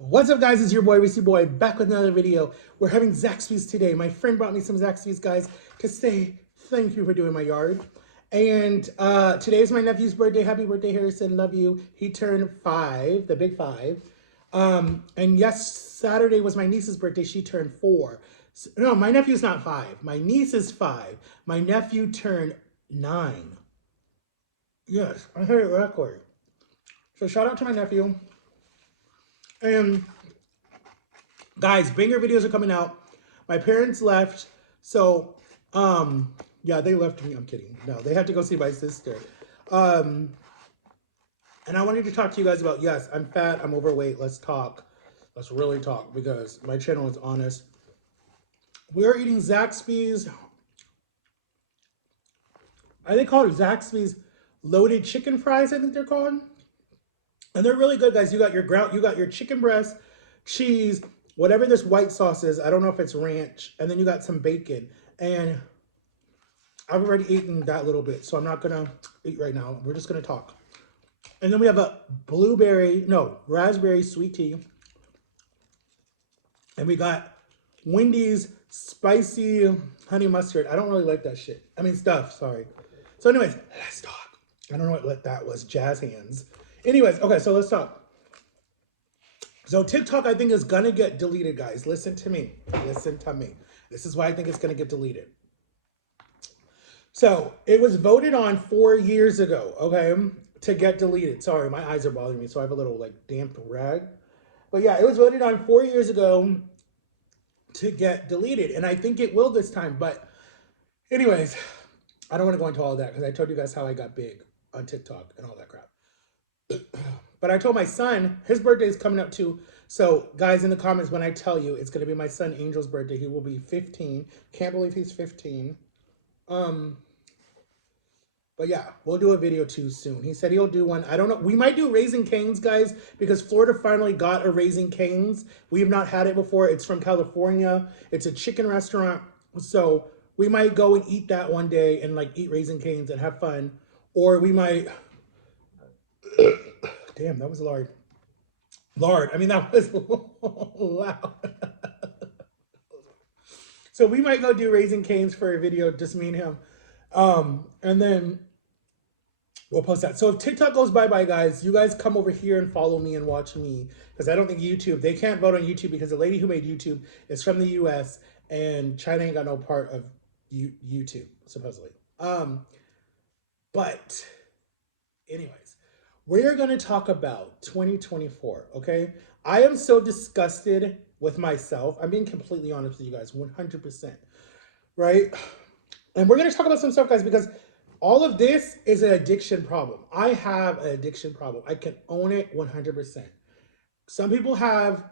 What's up, guys? It's your boy, Reese Boy, back with another video. We're having Zaxby's today. My friend brought me some Zaxby's, guys, to say thank you for doing my yard. And today is my nephew's birthday. Happy birthday, Harrison. Love you. He turned 5, the big 5. And yes, Saturday was my niece's birthday. She turned 4. No, my nephew's not 5. My niece is 5. My nephew turned 9. Yes, I heard it record. So shout out to my nephew. And guys, banger videos are coming out. My parents left, so yeah, they left me. I'm kidding. No, they had to go see my sister. Um, and I wanted to talk to you guys about, yes, I'm fat, I'm overweight. Let's talk. Let's really talk because my channel is honest. We're eating Zaxby's. I think called Zaxby's loaded chicken fries, I think they're called. And they're really good, guys. You got your chicken breast, cheese, whatever this white sauce is. I don't know if it's ranch. And then you got some bacon. And I've already eaten that little bit, so I'm not going to eat right now. We're just going to talk. And then we have a raspberry sweet tea. And we got Wendy's spicy honey mustard. I don't really like that shit. I mean, stuff, sorry. So anyways, let's talk. I don't know what that was. Jazz hands. Anyways, okay, so let's talk. So TikTok, I think, is going to get deleted, guys. Listen to me. Listen to me. This is why I think it's going to get deleted. So it was voted on 4 years ago, okay, to get deleted. Sorry, my eyes are bothering me, so I have a little, like, damp rag. But yeah, it was voted on 4 years ago to get deleted, and I think it will this time. But anyways, I don't want to go into all of that because I told you guys how I got big on TikTok and all that crap. But I told my son, his birthday is coming up too. So guys, in the comments, when I tell you, it's going to be my son Angel's birthday. He will be 15. Can't believe he's 15. But yeah, we'll do a video too soon. He said he'll do one. I don't know. We might do Raising Cane's, guys, because Florida finally got a Raising Cane's. We have not had it before. It's from California. It's a chicken restaurant. So we might go and eat that one day and like eat Raising Cane's and have fun. Or we might... Damn, that was loud. Lord, I mean, that was loud. So we might go do Raising Cane's for a video, just me and him. And then we'll post that. So if TikTok goes bye-bye, guys, you guys come over here and follow me and watch me. Because I don't think YouTube, they can't vote on YouTube because the lady who made YouTube is from the US and China ain't got no part of YouTube, supposedly. But anyways, we're going to talk about 2024, okay? I am so disgusted with myself. I'm being completely honest with you guys, 100%, right? And we're going to talk about some stuff, guys, because all of this is an addiction problem. I have an addiction problem. I can own it 100%. Some people have,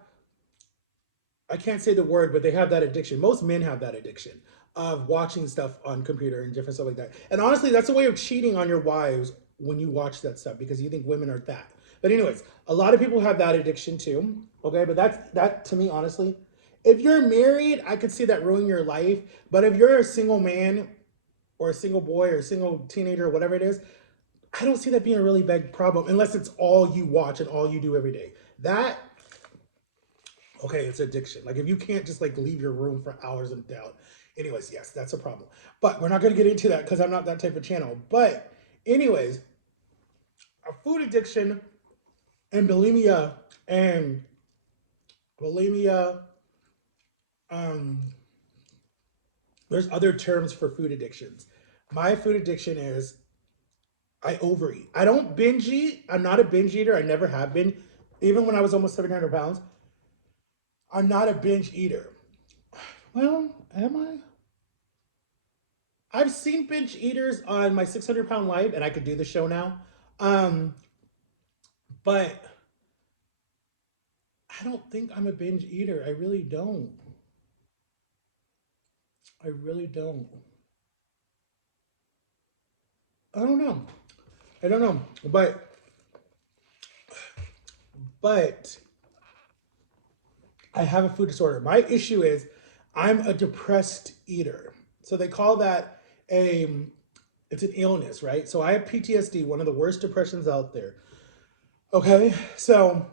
I can't say the word, but they have that addiction. Most men have that addiction of watching stuff on computer and different stuff like that. And honestly, that's a way of cheating on your wives when you watch that stuff because you think women are that. But anyways, a lot of people have that addiction too, okay? But that to me, honestly, if you're married, I could see that ruin your life. But if you're a single man or a single boy or a single teenager or whatever it is, I don't see that being a really big problem unless it's all you watch and all you do every day. That, okay, it's addiction. Like if you can't just like leave your room for hours and doubt. Anyways, yes, that's a problem. But we're not going to get into that because I'm not that type of channel. But anyways, a food addiction and bulimia there's other terms for food addictions. My food addiction is I overeat. I don't binge eat. I'm not a binge eater. I never have been. Even when I was almost 700 pounds, I'm not a binge eater. Well, am I? I've seen binge eaters on my 600-pound life, and I could do the show now. But I don't think I'm a binge eater. I really don't. I really don't. I don't know. I don't know. But I have a food disorder. My issue is I'm a depressed eater. So they call that it's an illness, right? So I have PTSD, one of the worst depressions out there. Okay, so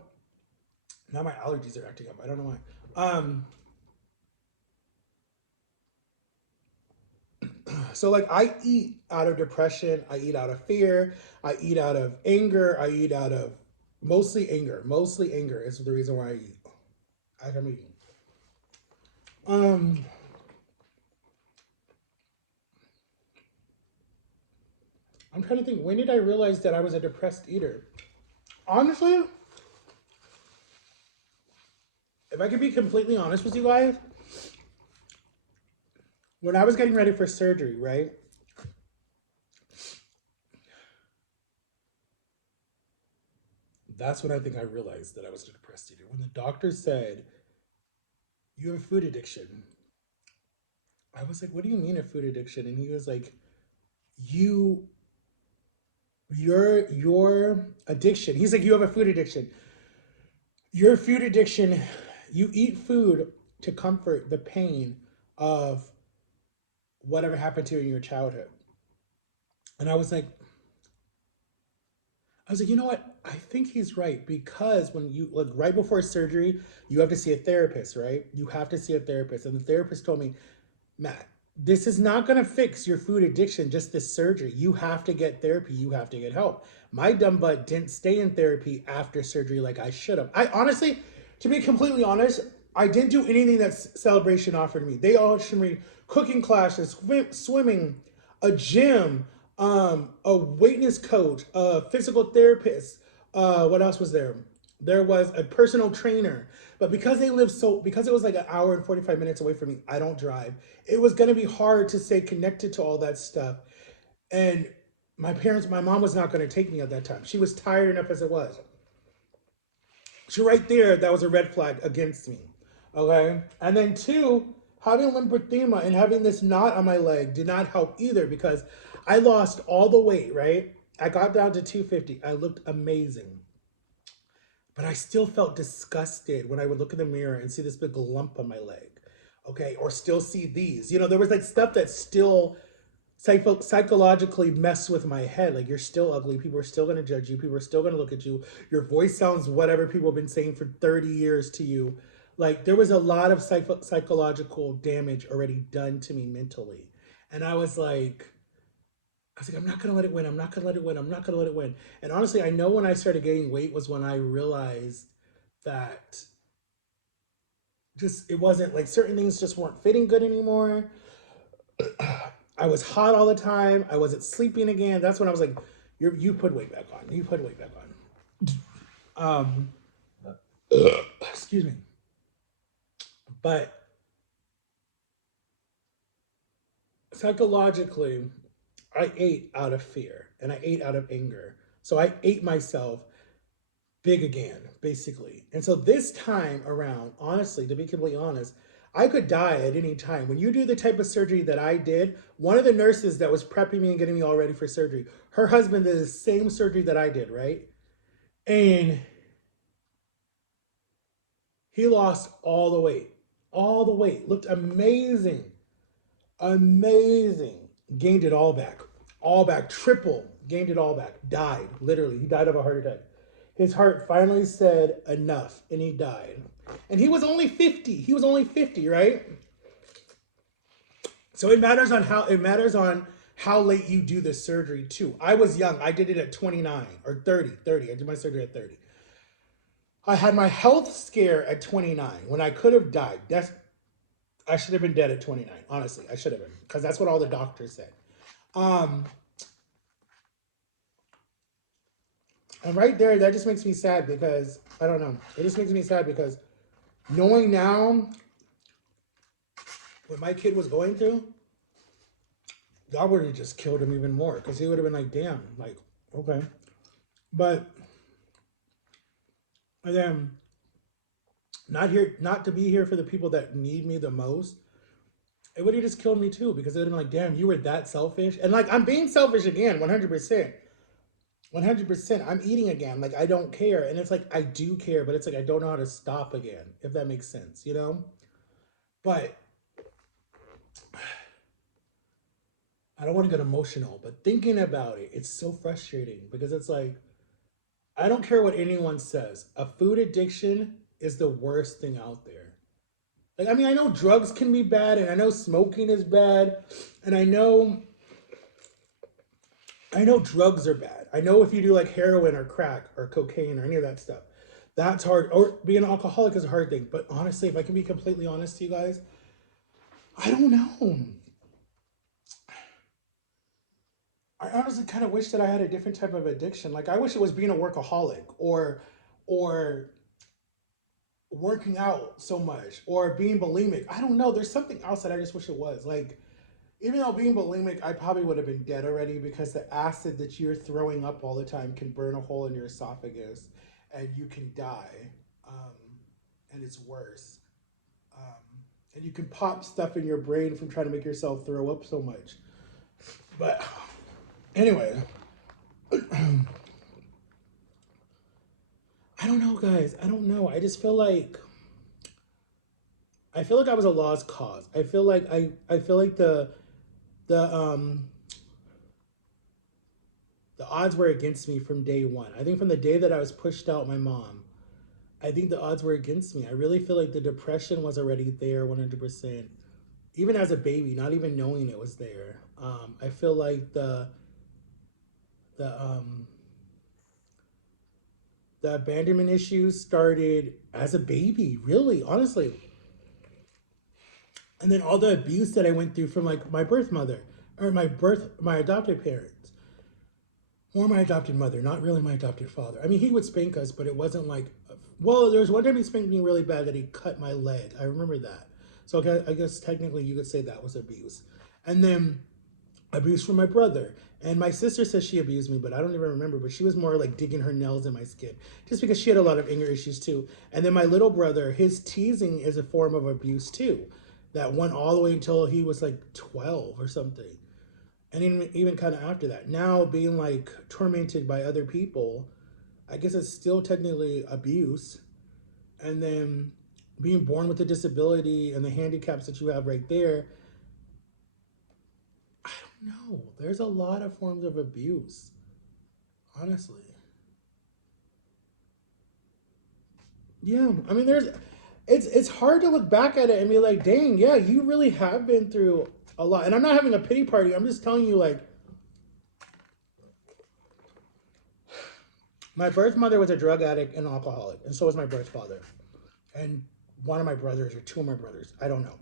Now my allergies are acting up. I don't know why. So like I eat out of depression, I eat out of fear, I eat out of anger, I eat out of mostly anger. Mostly anger is the reason why I eat. I'm eating. Um, I'm trying to think. When did I realize that I was a depressed eater? Honestly, if I could be completely honest with you guys, when I was getting ready for surgery, right? That's when I think I realized that I was a depressed eater. When the doctor said, "You have a food addiction," I was like, "What do you mean a food addiction?" And he was like, "You, your addiction." He's like, "You have a food addiction. Your food addiction, you eat food to comfort the pain of whatever happened to you in your childhood." And I was like, you know what? I think he's right because when you like right before surgery, you have to see a therapist, right? You have to see a therapist. And the therapist told me, Matt, this is not going to fix your food addiction, just this surgery. You have to get therapy. You have to get help. My dumb butt didn't stay in therapy after surgery like I should have. I honestly, to be completely honest, I didn't do anything that Celebration offered me. They offered me cooking classes, swimming, a gym, a weightness coach, a physical therapist. What else was there? There was a personal trainer. But because it was like an hour and 45 minutes away from me, I don't drive. It was going to be hard to stay connected to all that stuff. And my mom was not going to take me at that time. She was tired enough as it was. So right there, that was a red flag against me. Okay. And then two, having lymphedema and having this knot on my leg did not help either because I lost all the weight, right? I got down to 250. I looked amazing. But I still felt disgusted when I would look in the mirror and see this big lump on my leg. Okay. Or still see these. There was like stuff that still psychologically mess with my head. Like, you're still ugly. People are still going to judge you. People are still going to look at you. Your voice sounds whatever people have been saying for 30 years to you. Like, there was a lot of psychological damage already done to me mentally. And I was like, I'm not going to let it win. I'm not going to let it win. I'm not going to let it win. And honestly, I know when I started gaining weight was when I realized that just it wasn't like certain things just weren't fitting good anymore. I was hot all the time. I wasn't sleeping again. That's when I was like, you put weight back on. You put weight back on. Excuse me. But psychologically, I ate out of fear and I ate out of anger. So I ate myself big again, basically. And so this time around, honestly, to be completely honest, I could die at any time. When you do the type of surgery that I did, one of the nurses that was prepping me and getting me all ready for surgery, her husband did the same surgery that I did, right? And he lost all the weight, looked amazing, amazing. Gained it all back, triple, gained it all back, died, literally. He died of a heart attack. His heart finally said enough and he died. And he was only 50. He was only 50, right? So it matters on how late you do the surgery too. I was young. I did it at 29 or 30. 30. I did my surgery at 30. I had my health scare at 29 when I could have died. I should have been dead at 29. Honestly, I should have been because that's what all the doctors said. Um, and right there, that just makes me sad because I don't know. It just makes me sad because knowing now what my kid was going through, God would have just killed him even more because he would have been like, damn, like, okay. But then not to be here for the people that need me the most, it would have just killed me too because it would have been like, damn, you were that selfish. And like, I'm being selfish again, 100%. 100%. I'm eating again. Like, I don't care. And it's like, I do care, but it's like, I don't know how to stop again, if that makes sense, you know? But I don't want to get emotional, but thinking about it, it's so frustrating because it's like, I don't care what anyone says. A food addiction is the worst thing out there. Like, I mean, I know drugs can be bad, and I know smoking is bad, and I know drugs are bad. I know if you do like heroin or crack or cocaine or any of that stuff, that's hard. Or being an alcoholic is a hard thing. But honestly, if I can be completely honest to you guys, I don't know. I honestly kind of wish that I had a different type of addiction. Like I wish it was being a workaholic or working out so much or being bulimic. I don't know. There's something else that I just wish it was. Like even though being bulimic, I probably would have been dead already because the acid that you're throwing up all the time can burn a hole in your esophagus and you can die. Um, and it's worse. Um, and you can pop stuff in your brain from trying to make yourself throw up so much. But anyway, I don't know, guys. I don't know. I feel like I was a lost cause. I feel like the the odds were against me from day one. I think from the day that I was pushed out my mom, I think the odds were against me. I really feel like the depression was already there 100%. Even as a baby, not even knowing it was there. I feel like the the abandonment issues started as a baby, really, honestly. And then all the abuse that I went through from like my birth mother or my adopted parents or my adopted mother, not really my adopted father. I mean, he would spank us, but it wasn't like, well, there was one time he spanked me really bad that he cut my leg. I remember that. So okay, I guess technically you could say that was abuse. And then abuse from my brother. And my sister says she abused me, but I don't even remember. But she was more like digging her nails in my skin, just because she had a lot of anger issues too. And then my little brother, his teasing is a form of abuse too, that went all the way until he was like 12 or something. And even kind of after that. Now being like tormented by other people, I guess it's still technically abuse. And then being born with a disability and the handicaps that you have right there, I don't know. There's a lot of forms of abuse, honestly. Yeah, I mean, it's hard to look back at it and be like, dang, yeah, you really have been through a lot. And I'm not having a pity party. I'm just telling you, like, my birth mother was a drug addict and alcoholic, and so was my birth father, and one of my brothers or two of my brothers. I don't know.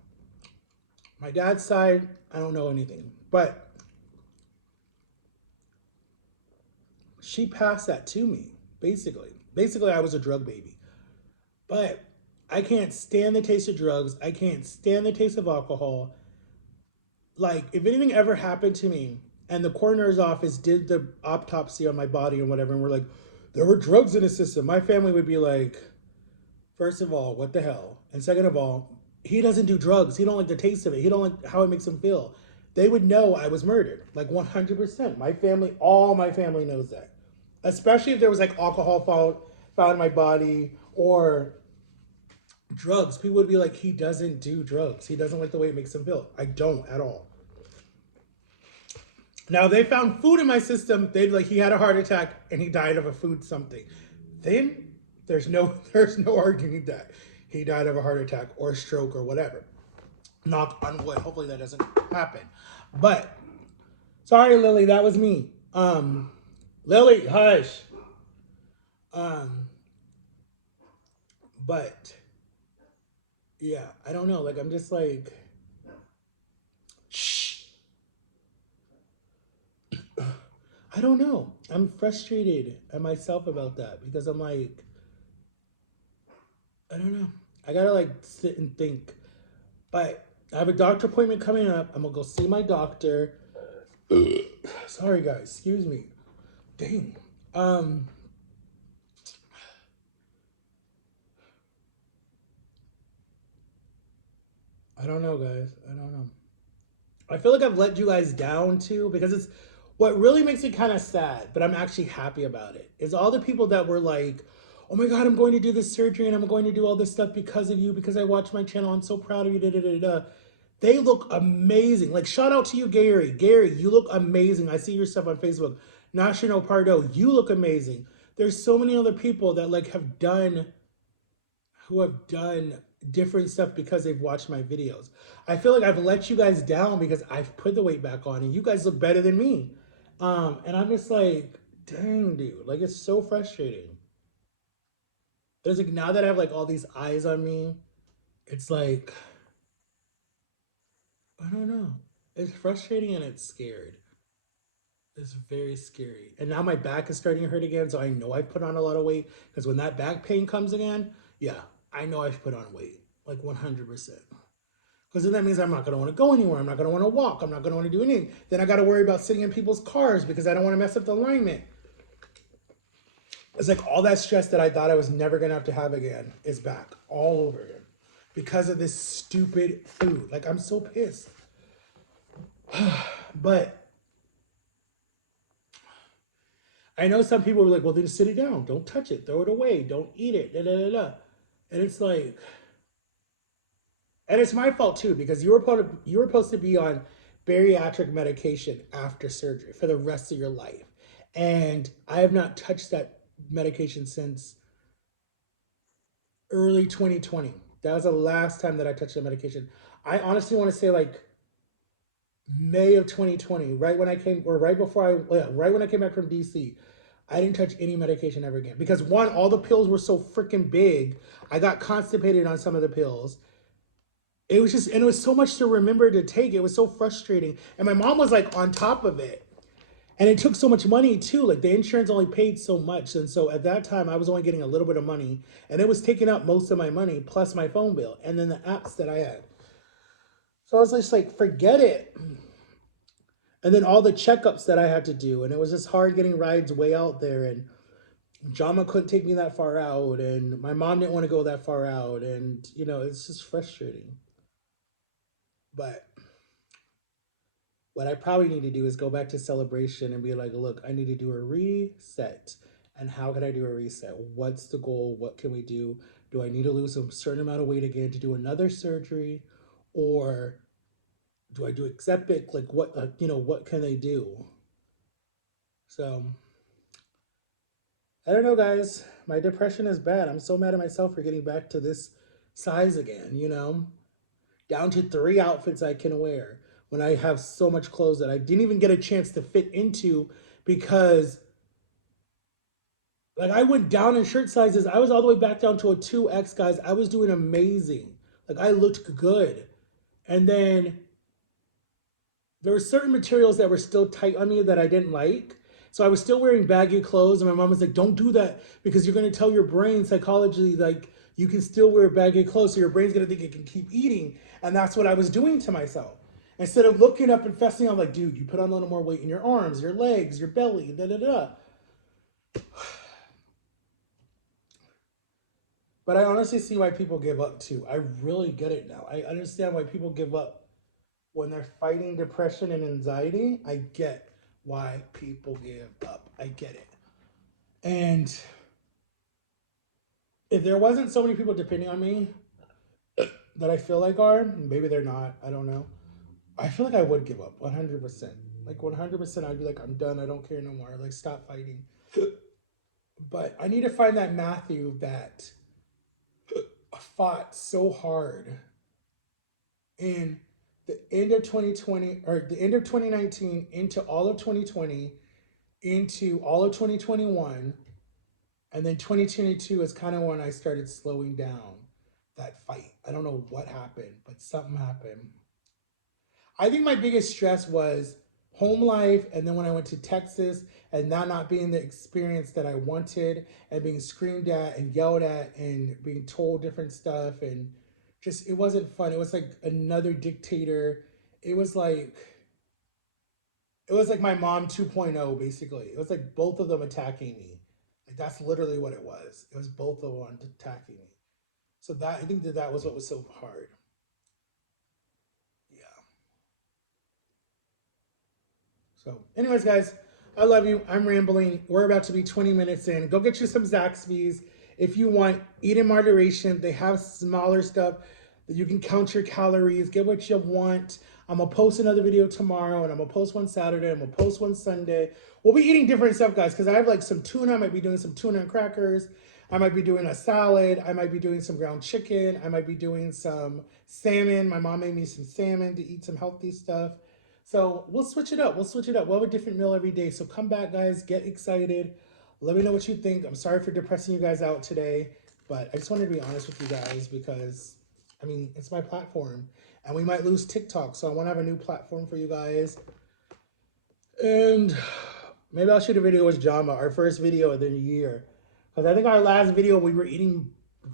My dad's side, I don't know anything, but she passed that to me, basically. Basically, I was a drug baby. But I can't stand the taste of drugs. I can't stand the taste of alcohol. Like, if anything ever happened to me and the coroner's office did the autopsy on my body and whatever, and we're like, there were drugs in his system, my family would be like, first of all, what the hell? And second of all, he doesn't do drugs. He don't like the taste of it. He don't like how it makes him feel. They would know I was murdered, like 100%. My family, all my family knows that. Especially if there was like alcohol found in my body or drugs. People would be like, he doesn't do drugs. He doesn't like the way it makes him feel. I don't at all. Now they found food in my system. They'd like he had a heart attack and he died of a food something. Then there's no arguing that he died of a heart attack or a stroke or whatever. Knock on wood. Hopefully that doesn't happen. But sorry, Lily, that was me. Lily, hush. Um, but yeah, I don't know. Like I'm just like, shh. I don't know. I'm frustrated at myself about that because I'm like, I don't know. I gotta like sit and think. But I have a doctor appointment coming up. I'm gonna go see my doctor. Sorry guys, excuse me. Dang. Um, I don't know, guys. I don't know. I feel like I've let you guys down too because it's what really makes me kind of sad, but I'm actually happy about it. Is all the people that were like, "Oh my god, I'm going to do this surgery and I'm going to do all this stuff because of you because I watch my channel. I'm so proud of you." Da, da, da, da. They look amazing. Like shout out to you, Gary. Gary, you look amazing. I see your stuff on Facebook. National Pardo, you look amazing. There's so many other people that like have done who have done different stuff because they've watched my videos. I feel like I've let you guys down because I've put the weight back on and you guys look better than me. And I'm just like, dang, dude, like it's so frustrating. It's like now that I have like all these eyes on me, it's like, I don't know. It's frustrating and it's scared. It's very scary. And now my back is starting to hurt again, so I know I've put on a lot of weight. Because when that back pain comes again, yeah, I know I've put on weight. Like 100%. Because then that means I'm not going to want to go anywhere. I'm not going to want to walk. I'm not going to want to do anything. Then I got to worry about sitting in people's cars because I don't want to mess up the alignment. It's like all that stress that I thought I was never going to have again is back all over again. Because of this stupid food. Like, I'm so pissed. But I know some people were like, well, then sit it down. Don't touch it. Throw it away. Don't eat it. Da, da, da, da. And it's like, and it's my fault too, because you were supposed to be on bariatric medication after surgery for the rest of your life. And I have not touched that medication since early 2020. That was the last time that I touched the medication. I honestly want to say like May of 2020, right when I came, or right before right when I came back from DC. I didn't touch any medication ever again because one, all the pills were so freaking big. I got constipated on some of the pills. It was just, and it was so much to remember to take. It was so frustrating. And my mom was like on top of it. And it took so much money too. Like the insurance only paid so much. And so at that time, I was only getting a little bit of money. And it was taking up most of my money plus my phone bill and then the apps that I had. So I was just like, forget it. And then all the checkups that I had to do. And it was just hard getting rides way out there. And Jama couldn't take me that far out. And my mom didn't want to go that far out. And, you know, it's just frustrating. But what I probably need to do is go back to Celebration and be like, look, I need to do a reset. And how can I do a reset? What's the goal? What can we do? Do I need to lose a certain amount of weight again to do another surgery? Or do I do Ozempic? Like what, what can they do? So I don't know, guys. My depression is bad. I'm so mad at myself for getting back to this size again, down to 3 outfits I can wear when I have so much clothes that I didn't even get a chance to fit into because like I went down in shirt sizes. I was all the way back down to a 2X, guys. I was doing amazing. Like I looked good. And then there were certain materials that were still tight on me that I didn't like. So I was still wearing baggy clothes and my mom was like, don't do that because you're going to tell your brain psychologically like you can still wear baggy clothes so your brain's going to think it can keep eating. And that's what I was doing to myself. Instead of looking up and fessing, I'm like, dude, you put on a little more weight in your arms, your legs, your belly, da da da. But I honestly see why people give up too. I really get it now. I understand why people give up when they're fighting depression and anxiety. I get why people give up. I get it. And if there wasn't so many people depending on me that I feel like are, maybe they're not, I don't know. I feel like I would give up 100%. Like 100%, I'd be like, I'm done. I don't care no more. Like, stop fighting. But I need to find that Matthew that fought so hard in the end of 2020 or the end of 2019 into all of 2020 into all of 2021, and then 2022 is kind of when I started slowing down that fight. I don't know what happened, but something happened. I think my biggest stress was home life, and then when I went to Texas and that not being the experience that I wanted and being screamed at and yelled at and being told different stuff, and just it wasn't fun. It was like another dictator. It was like my mom 2.0 basically. It was like both of them attacking me. Like that's literally what it was. It was both of them attacking me. So that I think that was what was so hard. Yeah. So, anyways, guys, I love you. I'm rambling. We're about to be 20 minutes in. Go get you some Zaxby's. If you want, eat in moderation. They have smaller stuff that you can count your calories. Get what you want. I'm going to post another video tomorrow, and I'm going to post one Saturday. I'm going to post one Sunday. We'll be eating different stuff, guys, because I have like some tuna. I might be doing some tuna and crackers. I might be doing a salad. I might be doing some ground chicken. I might be doing some salmon. My mom made me some salmon to eat some healthy stuff. So we'll switch it up. We'll switch it up. We'll have a different meal every day. So come back, guys. Get excited. Let me know what you think. I'm sorry for depressing you guys out today, but I just wanted to be honest with you guys because, I mean, it's my platform. And we might lose TikTok, so I want to have a new platform for you guys. And maybe I'll shoot a video with Jama, our first video of the year. Because I think our last video, we were eating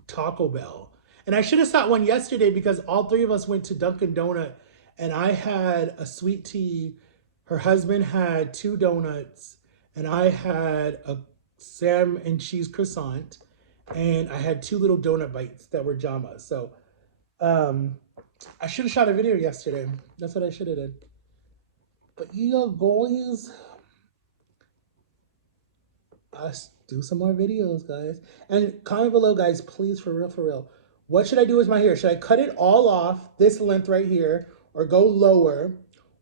Taco Bell. And I should have shot one yesterday because all three of us went to Dunkin' Donut. And I had a sweet tea. Her husband had 2 donuts. And I had a Sam and cheese croissant. And I had 2 little donut bites that were Jama. So, I should have shot a video yesterday. That's what I should have done. But yeah, guys, us do some more videos, guys. And comment below, guys, please, for real, for real. What should I do with my hair? Should I cut it all off, this length right here, or go lower?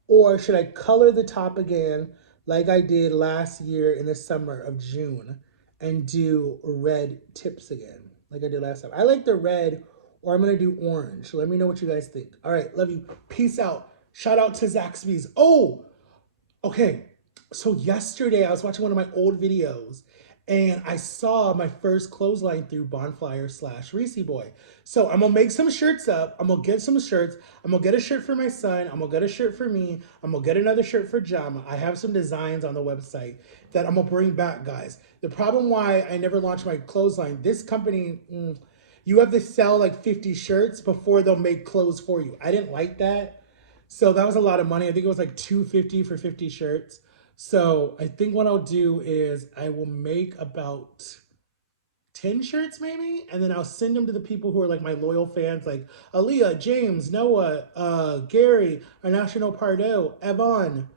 Or should I color the top again like I did last year in the summer of June and do red tips again like I did last time? I like the red, or I'm going to do orange. Let me know what you guys think. All right, love you. Peace out. Shout out to Zaxby's. Oh, okay. So yesterday I was watching one of my old videos and I saw my first clothesline through Bonfire / Reese Boy. So I'm gonna make some shirts up. I'm gonna get some shirts. I'm gonna get a shirt for my son. I'm gonna get a shirt for me. I'm gonna get another shirt for Jama. I have some designs on the website that I'm gonna bring back, guys. The problem why I never launched my clothesline, this company, you have to sell like 50 shirts before they'll make clothes for you. I didn't like that. So that was a lot of money. I think it was like $250 for 50 shirts. So I think what I'll do is I will make about 10 shirts maybe, and then I'll send them to the people who are like my loyal fans, like Aaliyah, James, Noah, Gary, National Pardo, Evan,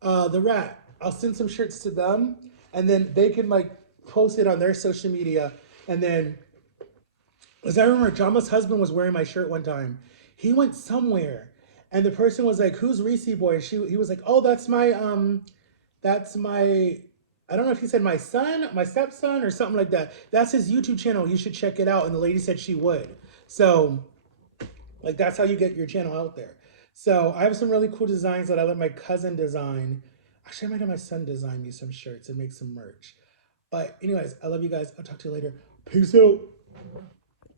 The Rat. I'll send some shirts to them, and then they can like post it on their social media. And then, as I remember, Jama's husband was wearing my shirt one time. He went somewhere, and the person was like, "Who's Reese Boy?" He was like, "Oh, that's my I don't know if he said my son, my stepson, or something like that. That's his YouTube channel. You should check it out." And the lady said she would. So, like, that's how you get your channel out there. So I have some really cool designs that I let my cousin design. Actually, I might have my son design me some shirts and make some merch. But anyways, I love you guys. I'll talk to you later. Peace out.